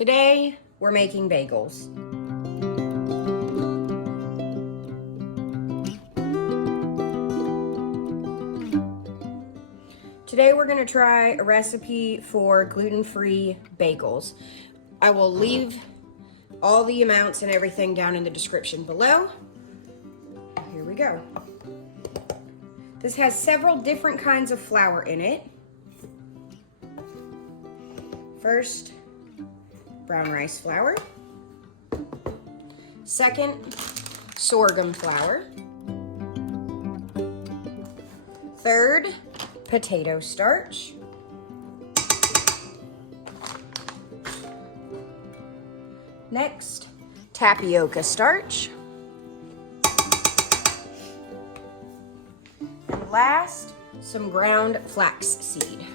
Today, we're making bagels. Today, we're gonna try a recipe for gluten-free bagels. I will leave all the amounts and everything down in the description below. Here we go. This has several different kinds of flour in it. First, brown rice flour. Second, sorghum flour. Third, potato starch. Next, tapioca starch. And last, some ground flax seed.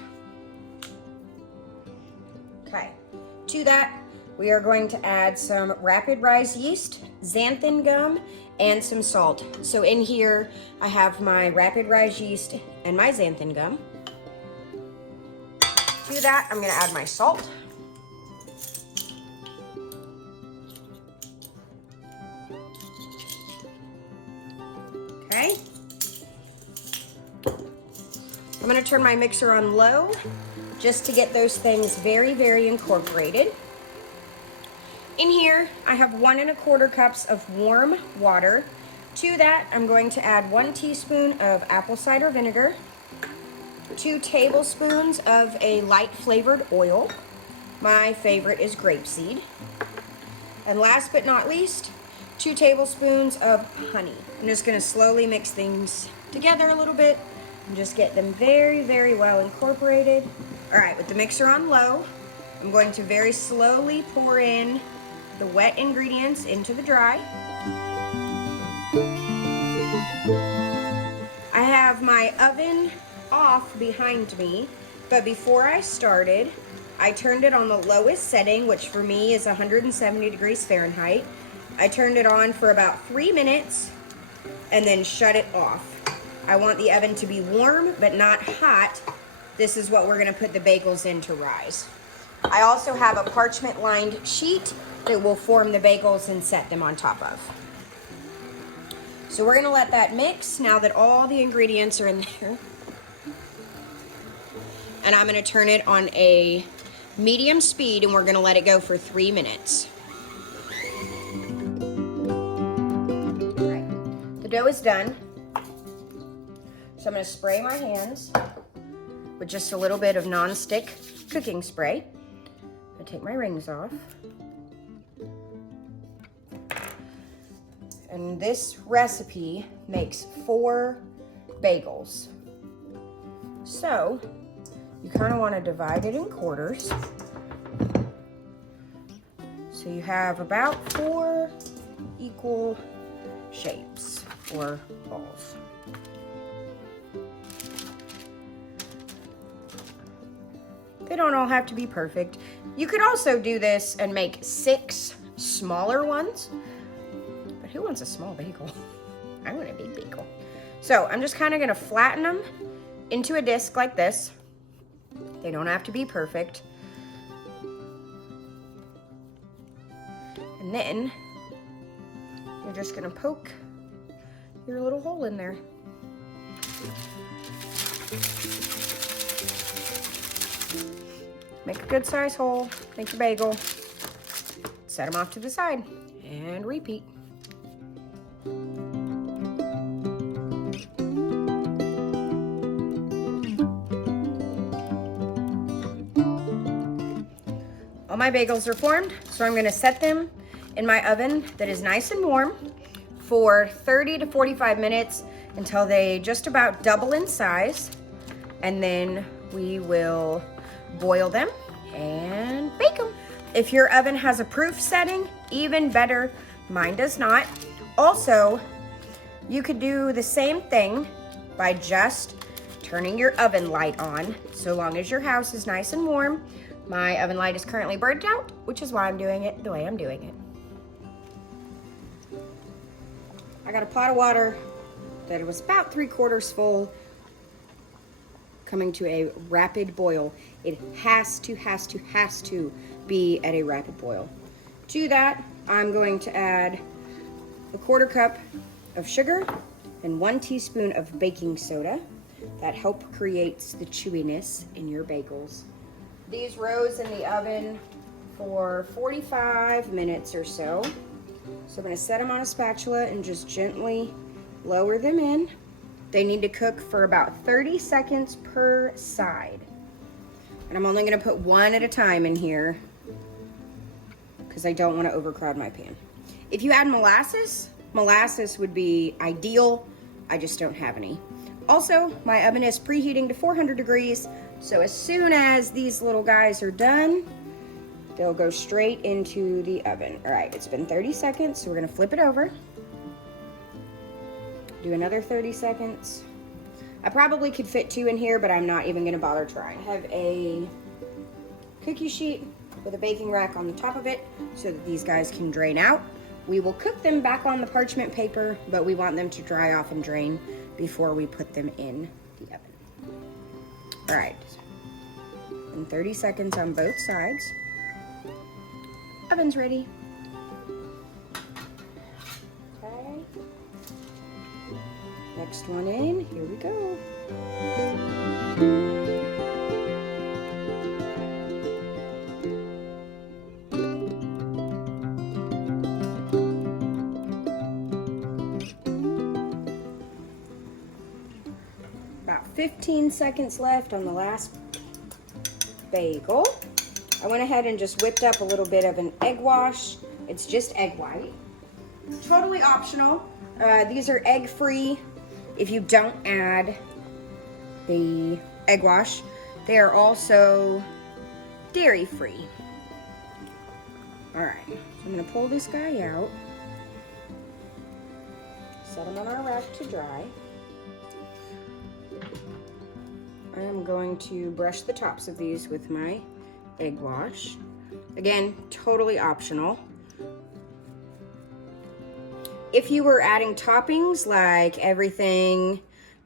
Okay, to that, we are going to add some rapid rise yeast, xanthan gum, and some salt. So in here, I have my rapid rise yeast and my xanthan gum. To that, I'm gonna add my salt. Okay. I'm gonna turn my mixer on low just to get those things very, very incorporated. In here, I have 1 1/4 cups of warm water. To that, I'm going to add 1 teaspoon of apple cider vinegar, 2 tablespoons of a light flavored oil. My favorite is grapeseed. And last but not least, 2 tablespoons of honey. I'm just gonna slowly mix things together a little bit and just get them very, very well incorporated. All right, with the mixer on low, I'm going to very slowly pour in the wet ingredients into the dry. I have my oven off behind me, but before I started, I turned it on the lowest setting, which for me is 170 degrees Fahrenheit. I turned it on for about 3 minutes and then shut it off. I want the oven to be warm, but not hot. This is what we're gonna put the bagels in to rise. I also have a parchment lined sheet that will form the bagels and set them on top of. So we're gonna let that mix now that all the ingredients are in there. And I'm gonna turn it on a medium speed and we're gonna let it go for 3 minutes. All right, the dough is done. So I'm gonna spray my hands with just a little bit of non-stick cooking spray. I'm gonna take my rings off. And this recipe makes 4 bagels. So you kind of want to divide it in quarters. So you have about 4 equal shapes or balls. They don't all have to be perfect. You could also do this and make 6 smaller ones. But who wants a small bagel? I want a big bagel. So I'm just kind of gonna flatten them into a disc like this. They don't have to be perfect. And then you're just gonna poke your little hole in there. Make a good size hole, make your bagel, set them off to the side, and repeat. All my bagels are formed, so I'm gonna set them in my oven that is nice and warm for 30 to 45 minutes until they just about double in size. And then we will boil them and bake them. If your oven has a proof setting, even better. Mine does not. Also, you could do the same thing by just turning your oven light on, so long as your house is nice and warm. My oven light is currently burnt out, which is why I'm doing it the way I'm doing it. I got a pot of water that was about 3/4 full, coming to a rapid boil. It has to be at a rapid boil. To that, I'm going to add a 1/4 cup of sugar and 1 teaspoon of baking soda. That help creates the chewiness in your bagels. These rose in the oven for 45 minutes or so. So I'm going to set them on a spatula and just gently lower them in. They need to cook for about 30 seconds per side. And I'm only going to put one at a time in here because I don't want to overcrowd my pan. If you add molasses, molasses would be ideal. I just don't have any. Also, my oven is preheating to 400 degrees, so as soon as these little guys are done, they'll go straight into the oven. All right, it's been 30 seconds, so we're gonna flip it over. Do another 30 seconds. I probably could fit 2 in here, but I'm not even gonna bother trying. I have a cookie sheet with a baking rack on the top of it so that these guys can drain out. We will cook them back on the parchment paper, but we want them to dry off and drain before we put them in the oven. All right, and 30 seconds on both sides. Oven's ready. Okay. Next one in, here we go. About 15 seconds left on the last bagel. I went ahead and just whipped up a little bit of an egg wash. It's just egg white. Totally optional. These are egg free. If you don't add the egg wash, they are also dairy free. All right, so I'm gonna pull this guy out. Set him on our rack to dry. I am going to brush the tops of these with my egg wash. Again, totally optional. If you were adding toppings like everything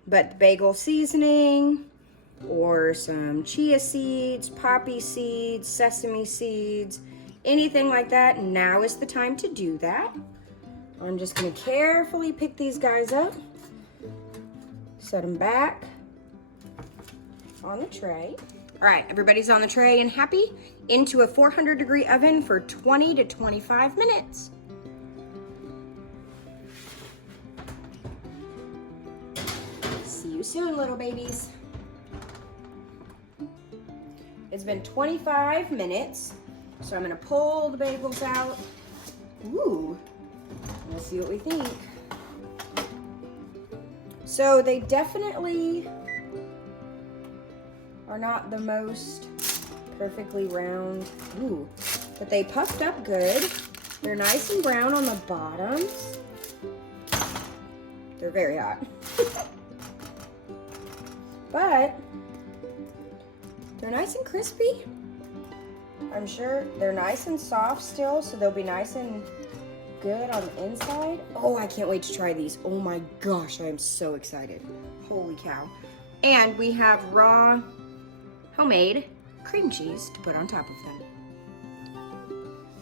but the bagel seasoning, or some chia seeds, poppy seeds, sesame seeds, anything like that, now is the time to do that. I'm just gonna carefully pick these guys up, set them back on the tray. All right, everybody's on the tray and happy. Into a 400-degree oven for 20 to 25 minutes. See you soon, little babies. It's been 25 minutes, so I'm gonna pull the bagels out. Ooh, let's see what we think. So they definitely are not the most perfectly round. Ooh, but they puffed up good. They're nice and brown on the bottoms. They're very hot. But they're nice and crispy. I'm sure they're nice and soft still, so they'll be nice and good on the inside. Oh, I can't wait to try these. Oh my gosh, I am so excited. Holy cow. And we have raw homemade cream cheese to put on top of them.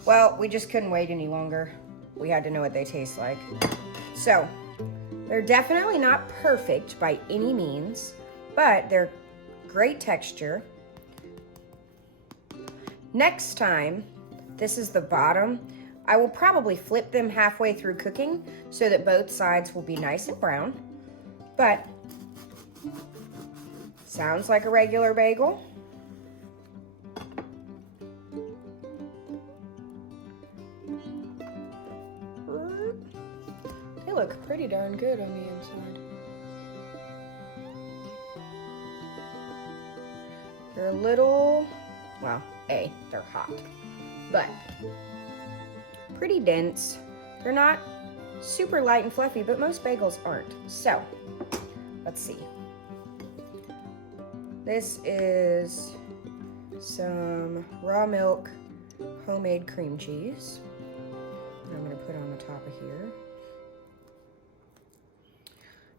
Well, we just couldn't wait any longer. We had to know what they taste like. So, they're definitely not perfect by any means, but they're great texture. Next time, this is the bottom. I will probably flip them halfway through cooking so that both sides will be nice and brown. But, sounds like a regular bagel. They look pretty darn good on the inside. They're a little, well, they're hot, but pretty dense. They're not super light and fluffy, but most bagels aren't. So, let's see. This is some raw milk homemade cream cheese. I'm gonna put on the top of here.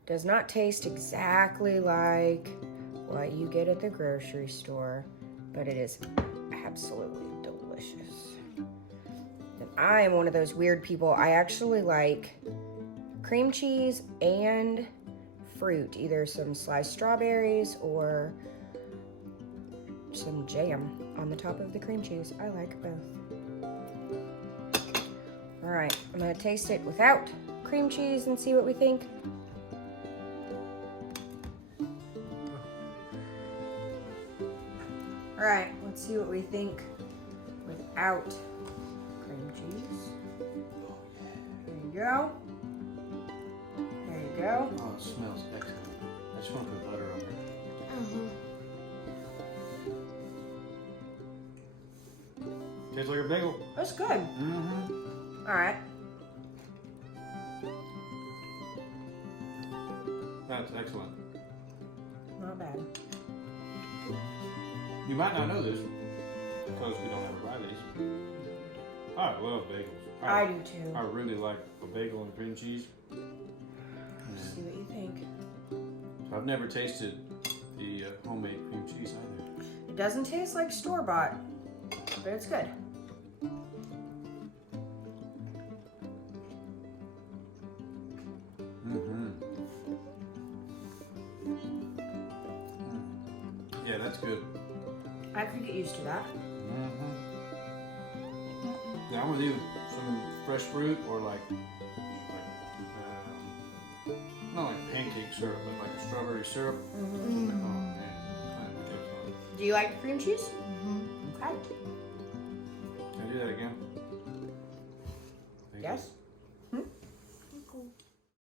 Does not taste exactly like what you get at the grocery store, but it is absolutely delicious. I am one of those weird people. I actually like cream cheese and fruit, either some sliced strawberries or some jam on the top of the cream cheese. I like both. All right, I'm gonna taste it without cream cheese and see what we think. All right, let's see what we think without cream cheese. There you go. There you go. Oh, it smells excellent. I just want to put butter on it. Tastes like a bagel. That's good. Mm-hmm. All right. That's excellent. Not bad. You might not know this because we don't ever buy these. I love bagels. I do too. I really like a bagel and cream cheese. Let's see what you think. I've never tasted the homemade cream cheese either. It doesn't taste like store-bought, but it's good. Yeah, that's good. I could get used to that. Yeah, I'm with you. Some fresh fruit or not like pancake syrup, but like a strawberry syrup. Oh man, that'd be excellent. Do you like cream cheese? Okay. Can I do that again? Yes.